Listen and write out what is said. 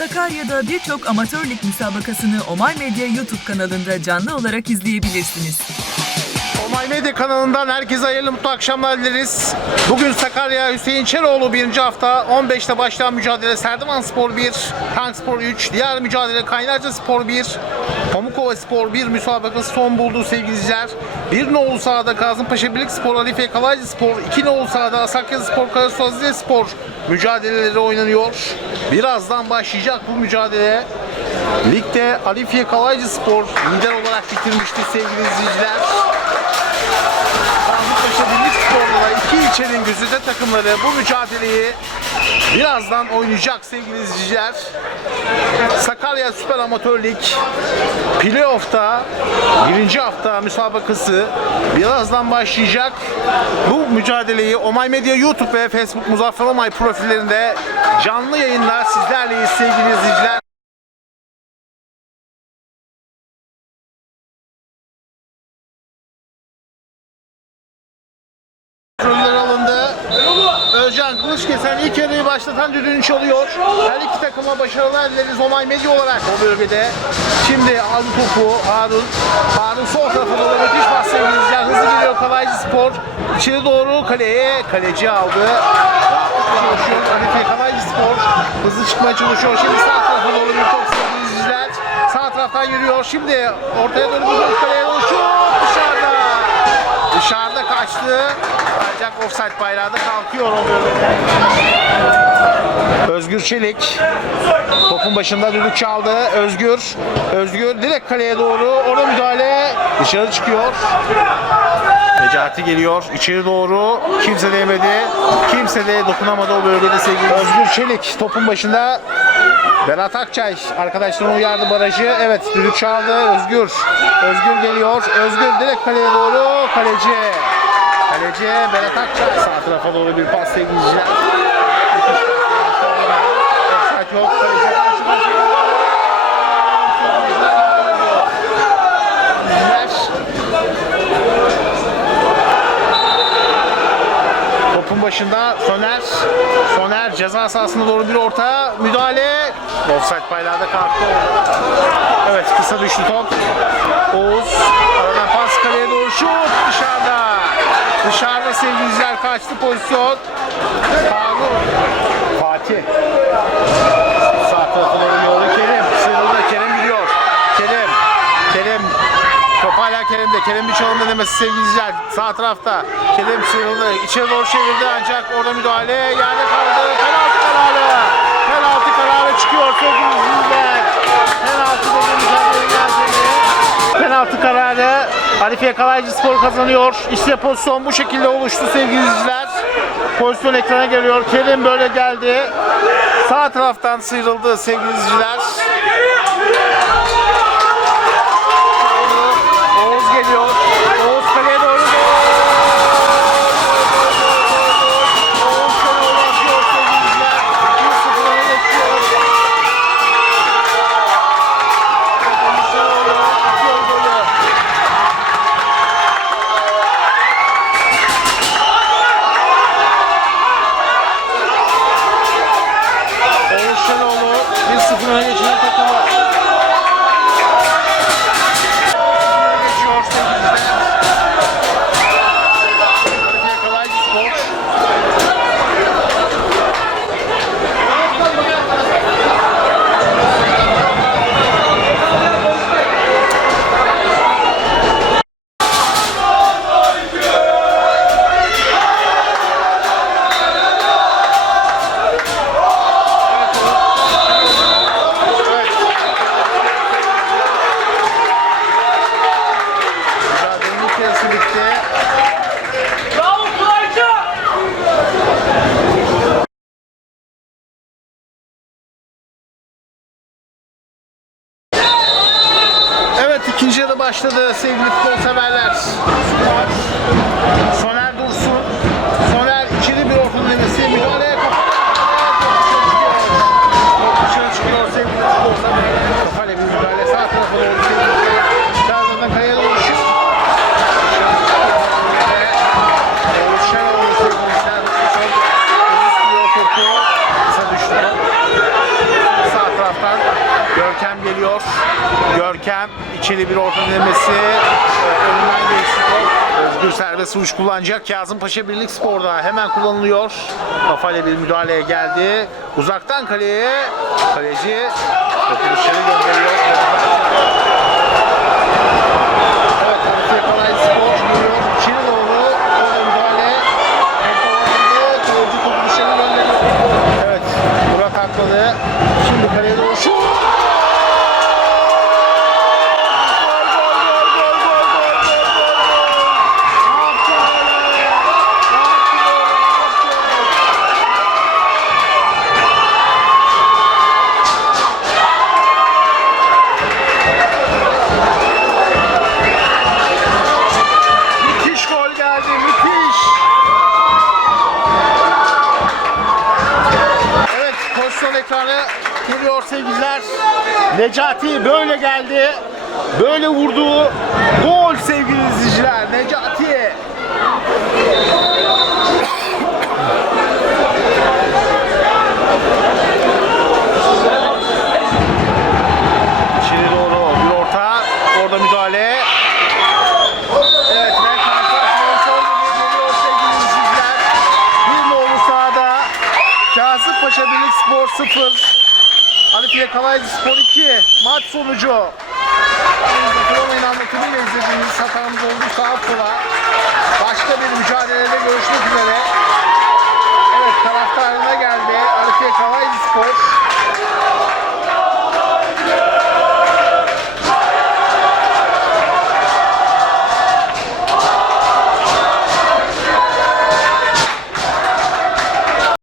Sakarya'da birçok amatör lig müsabakasını Omay Medya YouTube kanalında canlı olarak izleyebilirsiniz. Medya kanalından herkese hayırlı mutlu akşamlar dileriz. Bugün Sakarya Hüseyin Çeloğlu 1. hafta 15'te başlayan mücadele Serdivan Spor 1, Tank Spor 3, diğer mücadele Kaynarca Spor 1, Pamukova Spor 1 müsabakası son buldu sevgili izleyiciler. Bir nolu sahada Kazımpaşa Birlik Spor, Alife Kalaycı Spor, iki nolu sahada Asakya Spor, Karasu Azize Spor mücadeleleri oynanıyor. Birazdan başlayacak bu mücadele. Ligde Alifiye Kalaycı Spor lider olarak bitirmişti sevgili izleyiciler. İlçenin güzide takımları bu mücadeleyi birazdan oynayacak sevgili izleyiciler. Sakarya Süper Amatör Lig Playoff'ta birinci hafta müsabakası birazdan başlayacak. Bu mücadeleyi Omay Medya YouTube ve Facebook Muzaffer Omay profillerinde canlı yayınlar sizlerleyiz sevgili izleyiciler. Özcan Kılıçkesen ilk yarıyı başlatan düdüğünü çalıyor. Her iki takıma başarılar dileriz Omay Medya olarak o bölgede. Şimdi aldı topu Harun. Harun sol tarafa doğru müthiş pas sevgili izleyiciler. Hızlı geliyor Kalaycı Spor. İçeri doğru kaleye. Kaleci aldı. Çalışıyor. Halife Kalaycı Spor. Hızlı çıkmaya çalışıyor. Şimdi sağ tarafa doğru bir top sevgili izleyiciler. Sağ taraftan yürüyor. Şimdi ortaya doğru bir kaleye dışarıda. Dışarıda kaçtı. Ancak offside bayrağı da kalkıyor o bölgede. Özgür Çelik topun başında düdük çaldı. Özgür. Özgür direkt kaleye doğru. Ona müdahale. Dışarı çıkıyor. Necati geliyor. içeri doğru. Kimse değmedi. Kimse de dokunamadı o bölgede sevgili Özgür Çelik topun başında. Berat Akçay arkadaşlarını uyardı barajı. Evet düdük çaldı. Özgür. Özgür geliyor. Özgür direkt kaleye doğru. Kaleci. Kaleci Berat Akçay. Sağ tarafa doğru bir pas sevgili izleyiciler. Offside yok. Kaleci karşı karşıya. Başında Soner. Soner ceza sahasına doğru bir orta müdahale. Offside bayrağı da kalktı. Evet kısa düştü top. Oğuz aradan pas kaleye doğru şut dışarıda. Dışarıda sevgili izler kaçtı pozisyon. Harun. Fatih. Sağ tarafına doğru Kerim. Sıyrıldı Kerim gidiyor. Kerim. Kerim Top hala Kerem'de. Kerem bir çalım denemesi sevgili. Sağ tarafta. Kerem sıyrıldı. İçeri doğru çevirdi ancak orada müdahale. Yerde kaldı. Penaltı kararı. Penaltı kararı çıkıyor sevgili izleyiciler. Penaltı haberi geldi. Penaltı kararı. Arifiye Kalaycı Spor kazanıyor. İşte pozisyon bu şekilde oluştu sevgili izleyiciler. Pozisyon ekrana geliyor. Kerim böyle geldi. Sağ taraftan sıyrıldı sevgili izleyiciler. Oğuz geliyor. Başladı sevgili futbol severler. Soner Dursun. Soner ikili bir orta denemesi. Müdahaleye. Dışarı çıkıyor sevgili futbol severler. Kafayla bir müdahale sağ tarafa doğru sevgili. Trabzon'dan kaleye doğru tarafta Görkem geliyor. Görkem içeri bir orta denemesi. Evet, önünden geçti. Özgür serbest vuruş kullanacak. Kazım Paşa Birlik Spor'da hemen kullanılıyor. Kafayla bir müdahaleye geldi. Uzaktan kaleye. Kaleci topu dışarı gönderiyor. Necati böyle geldi. Böyle vurdu. Gol sevgili izleyiciler. Necati. Kalaycı Spor 2. Maç sonucu. Kılamayın anlatımıyla izlediğiniz hatamız olduysa affola. Başka bir mücadelede görüşmek üzere. Evet taraftarına geldi. Arifiye Kalaycı Spor.